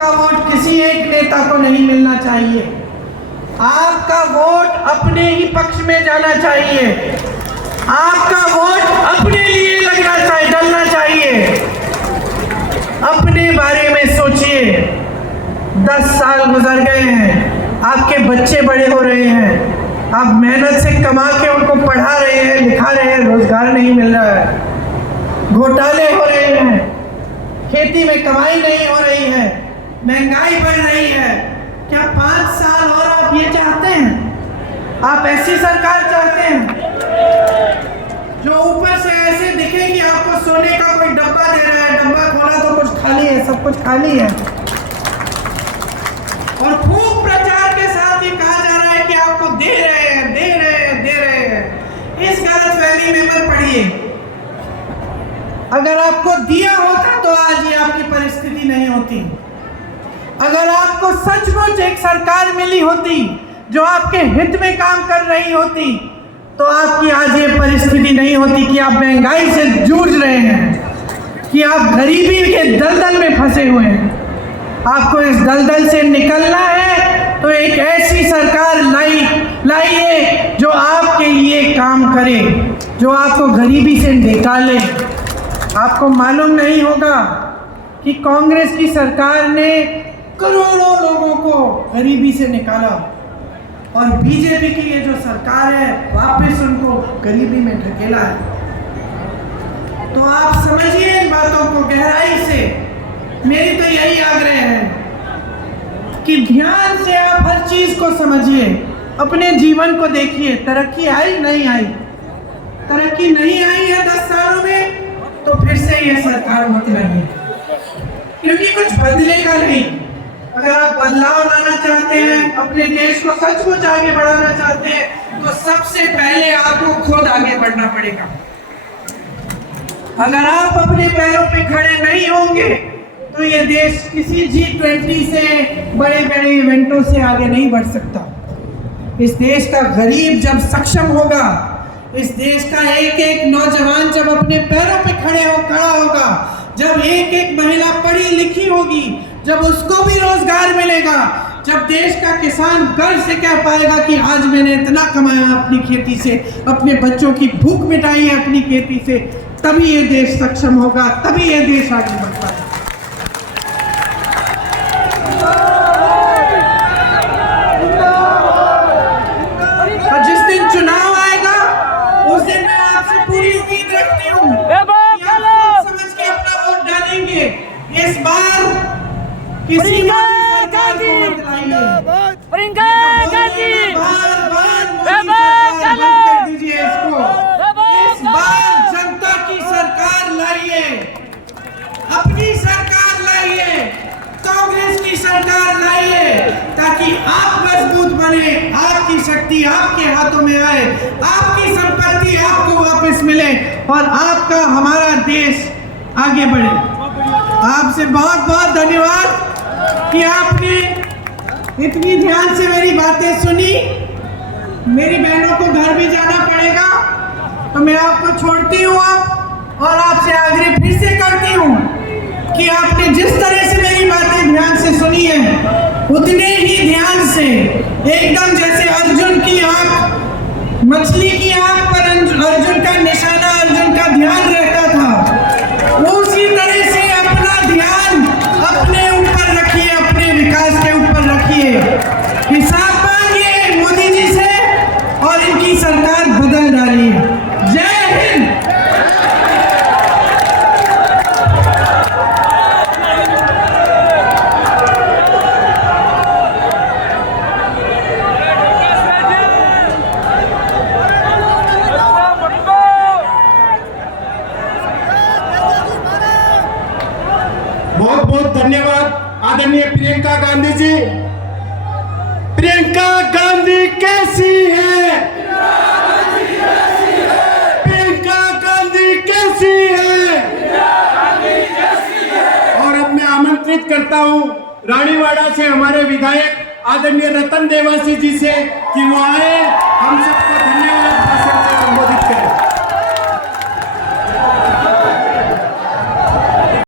का वोट किसी एक नेता को नहीं मिलना चाहिए। आपका वोट अपने ही पक्ष में जाना चाहिए। आपका वोट अपने लिए लगना चाहिए, डलना चाहिए। अपने बारे में सोचिए। 10 साल गुजर गए हैं, आपके बच्चे बड़े हो रहे हैं, आप मेहनत से कमा के उनको पढ़ा रहे हैं, लिखा रहे हैं, रोजगार नहीं मिल रहा है, घोटाले हो रहे हैं, खेती में कमाई नहीं हो रही है, महंगाई बढ़ रही है। क्या 5 साल और आप ये चाहते हैं? आप ऐसी सरकार चाहते हैं जो ऊपर से ऐसे दिखे कि आपको सोने का कोई डब्बा दे रहा है, डब्बा खोला तो कुछ खाली है, सब कुछ खाली है, और खूब प्रचार के साथ ये कहा जा रहा है कि आपको दे रहे हैं, दे रहे हैं, दे रहे हैं। इस गलतफहमी में मत पड़िए। अगर आपको दिया होता तो आज ये आपकी परिस्थिति नहीं होती। अगर आपको सचमुच एक सरकार मिली होती जो आपके हित में काम कर रही होती तो आपकी आज ये परिस्थिति नहीं होती कि आप महंगाई से जूझ रहे हैं, कि आप गरीबी के दलदल में फंसे हुए हैं। आपको इस दलदल से निकलना है तो एक ऐसी सरकार लाइए जो आपके लिए काम करे, जो आपको गरीबी से निकाले। आपको मालूम नहीं होगा कि कांग्रेस की सरकार ने करोड़ों लोगों को गरीबी से निकाला और बीजेपी की ये जो सरकार है वापस उनको गरीबी में ढकेला है। तो आप समझिए इन बातों को गहराई से। मेरी तो यही आग्रह है कि ध्यान से आप हर चीज को समझिए, अपने जीवन को देखिए। तरक्की आई नहीं आई, तरक्की नहीं आई है 10 सालों में तो फिर से ये सरकार मत लगे, क्योंकि कुछ बदलेगा नहीं। अगर आप बदलाव लाना चाहते हैं, अपने देश को सचमुच आगे बढ़ाना चाहते हैं तो सबसे पहले आपको खुद आगे बढ़ना पड़ेगा। अगर आप अपने पैरों पे खड़े नहीं होंगे तो ये देश किसी G20 से बड़े बड़े इवेंटों से आगे नहीं बढ़ सकता। इस देश का गरीब जब सक्षम होगा, इस देश का एक एक नौजवान जब अपने पैरों पे खड़ा होगा, जब एक एक महिला पढ़ी लिखी होगी, जब उसको भी रोजगार मिलेगा, जब देश का किसान गर्व से कह पाएगा कि आज मैंने इतना कमाया अपनी खेती से, अपने बच्चों की भूख मिटाई है अपनी खेती से, तभी ये देश सक्षम होगा, तभी ये देश आगे बढ़ पाएगा। और जिस दिन चुनाव आएगा उस दिन मैं आपसे पूरी उम्मीद रखती हूँ कि आप समझ के अपना वोट डालेंगे। इस बार किसी जनता की सरकार लाइए, अपनी सरकार लाइए, कांग्रेस की सरकार लाइए, ताकि आप मजबूत बने, आपकी शक्ति आपके हाथों में आए, आपकी संपत्ति आपको वापस मिले और आपका हमारा देश आगे बढ़े। आपसे बहुत बहुत धन्यवाद कि आपने इतनी ध्यान से मेरी बातें सुनी। मेरी बहनों को घर भी जाना पड़ेगा तो मैं आपको छोड़ती हूँ अब, और आपसे आग्रह फिर से करती हूँ कि आपने जिस तरह से मेरी बातें ध्यान से सुनी है उतने ही ध्यान से, एकदम जैसे अर्जुन की आंख मछली की आंख पर अर्जुन का निशाना, अर्जुन का ध्यान रहता था, उसी तरह से अपना ध्यान अपने ऊपर रखिए, अपने विकास के ऊपर रखिए। हिसाब मांगिए मोदी जी से और इनकी सरकार बदल डालिए। जय हिंद। बहुत बहुत धन्यवाद आदरणीय प्रियंका गांधी जी। प्रियंका गांधी कैसी है? प्रियंका गांधी कैसी है? और अब मैं आमंत्रित करता हूं रानीवाड़ा से हमारे विधायक आदरणीय रतन देवासी जी से कि वो आए, हम सब